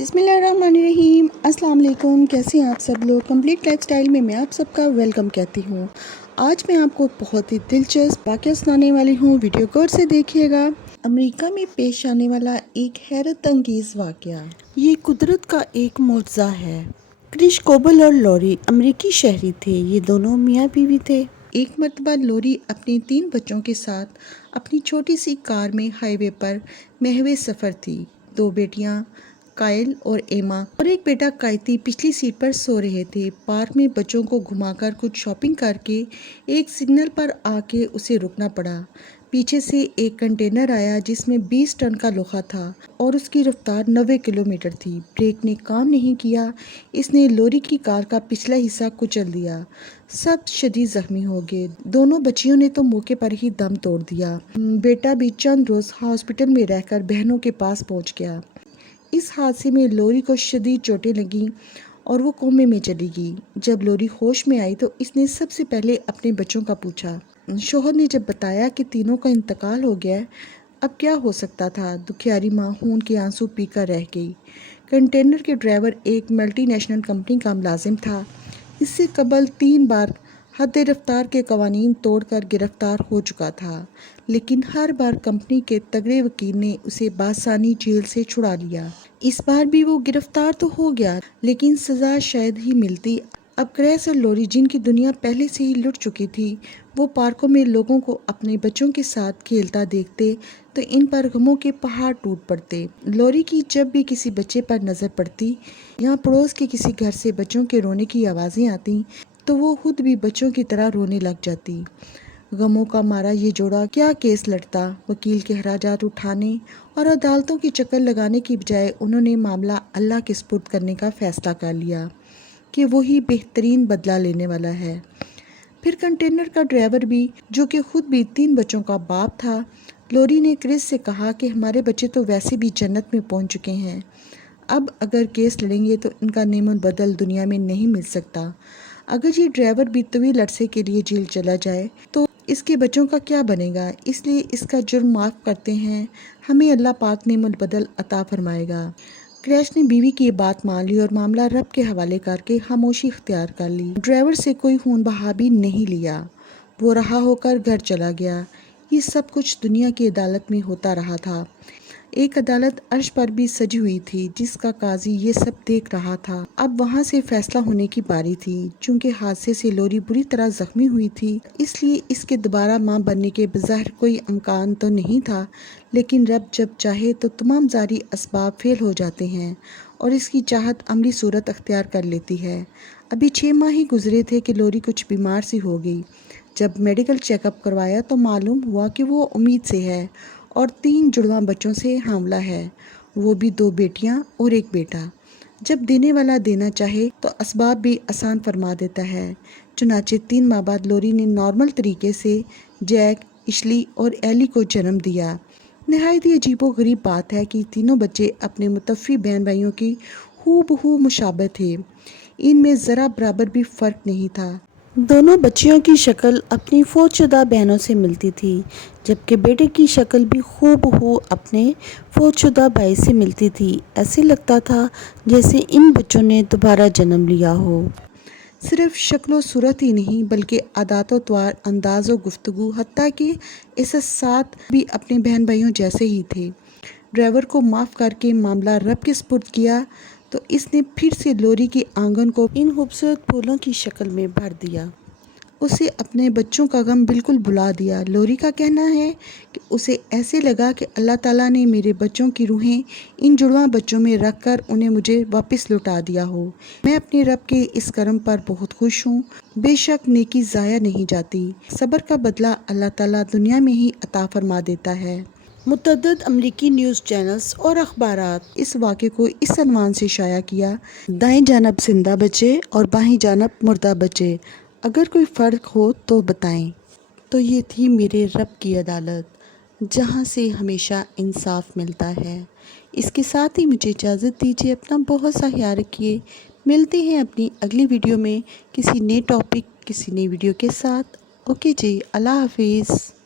بسم اللہ الرحمن الرحیم۔ السلام علیکم، کیسے ہیں آپ سب لوگ؟ کمپلیٹ لائف سٹائل میں آپ سب کا ویلکم کہتی ہوں۔ آج میں آپ کو بہت ہی دلچسپ واقعہ سنانے والی ہوں، ویڈیو غور سے دیکھیے گا۔ امریکہ میں پیش آنے والا ایک حیرت انگیز واقعہ، یہ قدرت کا ایک معجزہ ہے۔ کرش کوبل اور لوری امریکی شہری تھے۔ یہ دونوں میاں بیوی تھے۔ ایک مرتبہ لوری اپنے 3 بچوں کے ساتھ اپنی چھوٹی سی کار میں ہائی وے پر محو سفر تھی۔ 2 بیٹیاں کائل اور ایما اور ایک بیٹا کائتی پچھلی سیٹ پر سو رہے تھے۔ پارک میں بچوں کو گھما کر کچھ شاپنگ کر کے ایک سگنل پر آ کے اسے رکنا پڑا۔ پیچھے سے ایک کنٹینر آیا جس میں 20 ٹن کا لوہا تھا اور اس کی رفتار 90 کلومیٹر تھی۔ بریک نے کام نہیں کیا۔ اس نے لوری کی کار کا پچھلا حصہ کچل دیا۔ سب شدید زخمی ہو گئے۔ دونوں بچیوں نے تو موقع پر ہی دم توڑ دیا۔ بیٹا بھی چند روز ہاسپٹل میں رہ کر بہنوں کے پاس پہنچ گیا۔ اس حادثے میں لوری کو شدید چوٹیں لگیں اور وہ کومے میں چلی گئی۔ جب لوری ہوش میں آئی تو اس نے سب سے پہلے اپنے بچوں کا پوچھا۔ شوہر نے جب بتایا کہ تینوں کا انتقال ہو گیا، اب کیا ہو سکتا تھا؟ دکھیاری ماں خون کے آنسو پی کر رہ گئی۔ کنٹینر کے ڈرائیور ایک ملٹی نیشنل کمپنی کا ملازم تھا۔ اس سے قبل 3 بار حد رفتار کے قوانین توڑ کر گرفتار ہو چکا تھا، لیکن ہر بار کمپنی کے تگڑے وکیل نے اسے بآسانی جیل سے چھڑا لیا۔ اس بار بھی وہ گرفتار تو ہو گیا، لیکن سزا شاید ہی ملتی۔ اب کریس اور لوری، جن کی دنیا پہلے سے ہی لٹ چکی تھی، وہ پارکوں میں لوگوں کو اپنے بچوں کے ساتھ کھیلتا دیکھتے تو ان پر غموں کے پہاڑ ٹوٹ پڑتے۔ لوری کی جب بھی کسی بچے پر نظر پڑتی یا پڑوس کے کسی گھر سے بچوں کے رونے کی آوازیں آتی تو وہ خود بھی بچوں کی طرح رونے لگ جاتی۔ غموں کا مارا یہ جوڑا کیا کیس لڑتا، وکیل کے اخراجات اٹھانے اور عدالتوں کی چکر لگانے کی بجائے انہوں نے معاملہ اللہ کے سپرد کرنے کا فیصلہ کر لیا کہ وہی بہترین بدلہ لینے والا ہے۔ پھر کنٹینر کا ڈرائیور بھی، جو کہ خود بھی 3 بچوں کا باپ تھا، لوری نے کرس سے کہا کہ ہمارے بچے تو ویسے بھی جنت میں پہنچ چکے ہیں، اب اگر کیس لڑیں گے تو ان کا نعم البدل دنیا میں نہیں مل سکتا۔ اگر یہ ڈرائیور بھی طویل عرصے کے لیے جیل چلا جائے تو اس کے بچوں کا کیا بنے گا؟ اس لیے اس کا جرم معاف کرتے ہیں، ہمیں اللہ پاک نعم البدل عطا فرمائے گا۔ کریش نے بیوی کی یہ بات مان لی اور معاملہ رب کے حوالے کر کے خاموشی اختیار کر لی۔ ڈرائیور سے کوئی خون بہا بھی نہیں لیا۔ وہ رہا ہو کر گھر چلا گیا۔ یہ سب کچھ دنیا کی عدالت میں ہوتا رہا تھا۔ ایک عدالت عرش پر بھی سجی ہوئی تھی جس کا قاضی یہ سب دیکھ رہا تھا۔ اب وہاں سے فیصلہ ہونے کی باری تھی۔ چونکہ حادثے سے لوری بری طرح زخمی ہوئی تھی، اس لیے اس کے دوبارہ ماں بننے کے بظاہر کوئی امکان تو نہیں تھا، لیکن رب جب چاہے تو تمام ظاہری اسباب فیل ہو جاتے ہیں اور اس کی چاہت عملی صورت اختیار کر لیتی ہے۔ ابھی 6 ماہ ہی گزرے تھے کہ لوری کچھ بیمار سی ہو گئی۔ جب میڈیکل چیک اپ کروایا تو معلوم ہوا کہ وہ امید سے ہے اور 3 جڑواں بچوں سے حاملہ ہے، وہ بھی 2 بیٹیاں اور 1 بیٹا۔ جب دینے والا دینا چاہے تو اسباب بھی آسان فرما دیتا ہے۔ چنانچہ 3 ماہ بعد لوری نے نارمل طریقے سے جیک، ایشلی اور ایلی کو جنم دیا۔ نہایت ہی عجیب و غریب بات ہے کہ تینوں بچے اپنے متوفی بہن بھائیوں کی ہو بہو مشابہ تھے۔ ان میں ذرا برابر بھی فرق نہیں تھا۔ دونوں بچیوں کی شکل اپنی فوت شدہ بہنوں سے ملتی تھی، جبکہ بیٹے کی شکل بھی ہو بہو اپنے فوت شدہ بھائی سے ملتی تھی۔ ایسے لگتا تھا جیسے ان بچوں نے دوبارہ جنم لیا ہو۔ صرف شکل و صورت ہی نہیں بلکہ عادات و طوار، انداز و گفتگو، حتیٰ کہ احساسات بھی اپنے بہن بھائیوں جیسے ہی تھے۔ ڈرائیور کو معاف کر کے معاملہ رب کے سپرد کیا تو اس نے پھر سے لوری کے آنگن کو ان خوبصورت پھولوں کی شکل میں بھر دیا۔ اسے اپنے بچوں کا غم بالکل بھلا دیا۔ لوری کا کہنا ہے کہ اسے ایسے لگا کہ اللہ تعالیٰ نے میرے بچوں کی روحیں ان جڑواں بچوں میں رکھ کر انہیں مجھے واپس لوٹا دیا ہو۔ میں اپنے رب کے اس کرم پر بہت خوش ہوں۔ بے شک نیکی ضائع نہیں جاتی۔ صبر کا بدلہ اللہ تعالیٰ دنیا میں ہی عطا فرما دیتا ہے۔ متعدد امریکی نیوز چینلز اور اخبارات اس واقعے کو اس عنوان سے شائع کیا: دائیں جانب زندہ بچے اور بائیں جانب مردہ بچے، اگر کوئی فرق ہو تو بتائیں۔ تو یہ تھی میرے رب کی عدالت، جہاں سے ہمیشہ انصاف ملتا ہے۔ اس کے ساتھ ہی مجھے اجازت دیجیے، اپنا بہت سا خیال رکھیے۔ ملتے ہیں اپنی اگلی ویڈیو میں کسی نئے ٹاپک، کسی نئی ویڈیو کے ساتھ۔ اوکے جی، اللہ حافظ۔